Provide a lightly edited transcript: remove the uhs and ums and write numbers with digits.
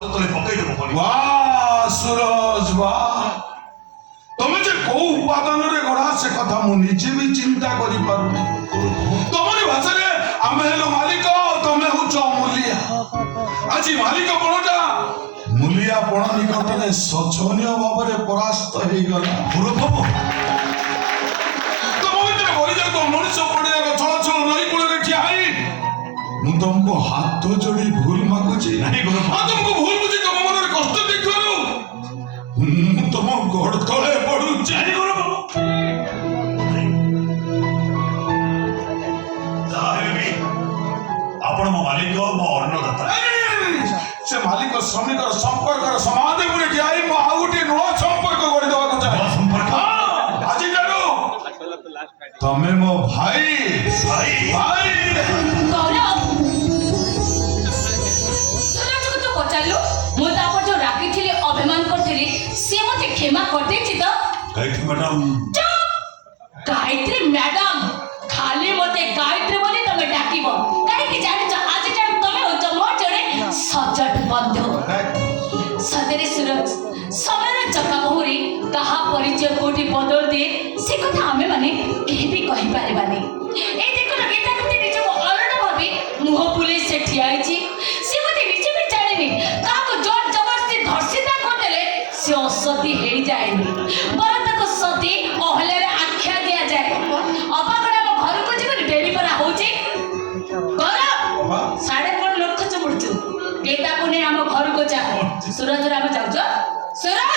ତଳେ ପକେଇଦେବ ବୋଲି। वाह सूरज वाह তুমি যে কোউ উপাদাନରେ গড়া সে কথা মু নিজে ବି চিন্তা করি পারুনি তোমার ভাষারে আমি হেলো মালিক তুমি হচ্ছ মূলিয়া আজি মালিক পণটা মূলিয়া পণ নিকটরে শোচনীয় ভাবে পরাস্ত হয়ে গেল ତମ ଭିତରେ ବହିଯାକ ମଣିଷ ପଡ଼ିଯାକ ଛଳ ଛଳ ନଈ କୂଳରେ ଠିଆ ହେଇ ମୁଁ ତମକୁ ହାତ ଯୋଡ଼ି ଭୁଲ ମାଗୁଛି ତୁମକୁ ଭୁଲ ବୁଝି ତମ ମନରେ କଷ୍ଟ ଦେଖିବାରୁ ମୁଁ ତମ ଗୋଡ଼ ତଳେ ପଡୁଛି ଆପଣ ମୋ ମାଲିକ ମୋ ଅନ୍ନଦାତା ସେ ମାଲିକ ଶ୍ରମିକର ସମ୍ପର୍କର ସମାଧି ଉପରେ ଠିଆ ହେଇ ମୁଁ ଆଉ ଗୋଟିଏ ନୂଆ ସମ୍ପର୍କ ଗଢ଼ି ଦେବାକୁ ଚାହେଁ ଆଜିଠାରୁ ତମେ ମୋ ଭାଇ ଭାଇ ଭାଇ ଗୌରବ ସୁରଜକୁ ତୁ ପଚାରିଲୁ ମୁଁ ତାପରେ ଯୋଉ ରାଗିଥିଲି ଅଭିମାନ କରିଥିଲି ସେ ମତେ କ୍ଷମା କରିଦେଇଛି ତ ଗାୟତ୍ରୀ ମ୍ୟାଡାମ ଗାୟତ୍ରୀ ମ୍ୟାଡାମ ଖାଲି ମତେ ଗାୟତ୍ରୀ ବୋଲି ତମେ ଡାକିବ କାହିଁକି ଜାଣିଛ ଆଜିଠାରୁ ତମେ ହଉଛ ମୋ ଜଣେ ସଜଟ ବନ୍ଧୁ ସତରେ ସୁରଜ ସମୟର ଚକାମୁହୁରି କାହା ପରିଚୟ କୋଉଠି ବଦଳ ଦିଏ ସେ କଥା ଆମେ ମାନେ କେହି ବି କହିପାରିବାନି এই দেখুন এটা কিন্তু নিজକୁ ଅଲଗା ଭାବି ମୁହଁ ବୁଲେଇ ସେ ଠିଆ ହେଇଛି ସେ ମତେ ନିଜେ ବି ଜାଣିନି କାହାକୁ ଜୋର ଜବରଦସ୍ତି ଧର୍ଷିତା କରିଦେଲେ ସେ ଅସତୀ ହେଇଯାଏନି ବରଂ ତାକୁ ସତୀ ଅହଲ୍ୟାରେ ଆଖ୍ୟା ଦିଆଯାଏ ଅବାଗଡ଼ା ଆମ ଘରକୁ ଯିବନି ଡେରି ପରା ହଉଛି ଗୌରବ ସାଢେ କଣ ଲକ୍ଷ ଚୁମୁଡୁଛୁ ଏଟାକୁ ନେଇ ଆମ ଘରକୁ ଯା ସୁରଜରେ ଆମେ ଯାଉଛ ସୁରଜ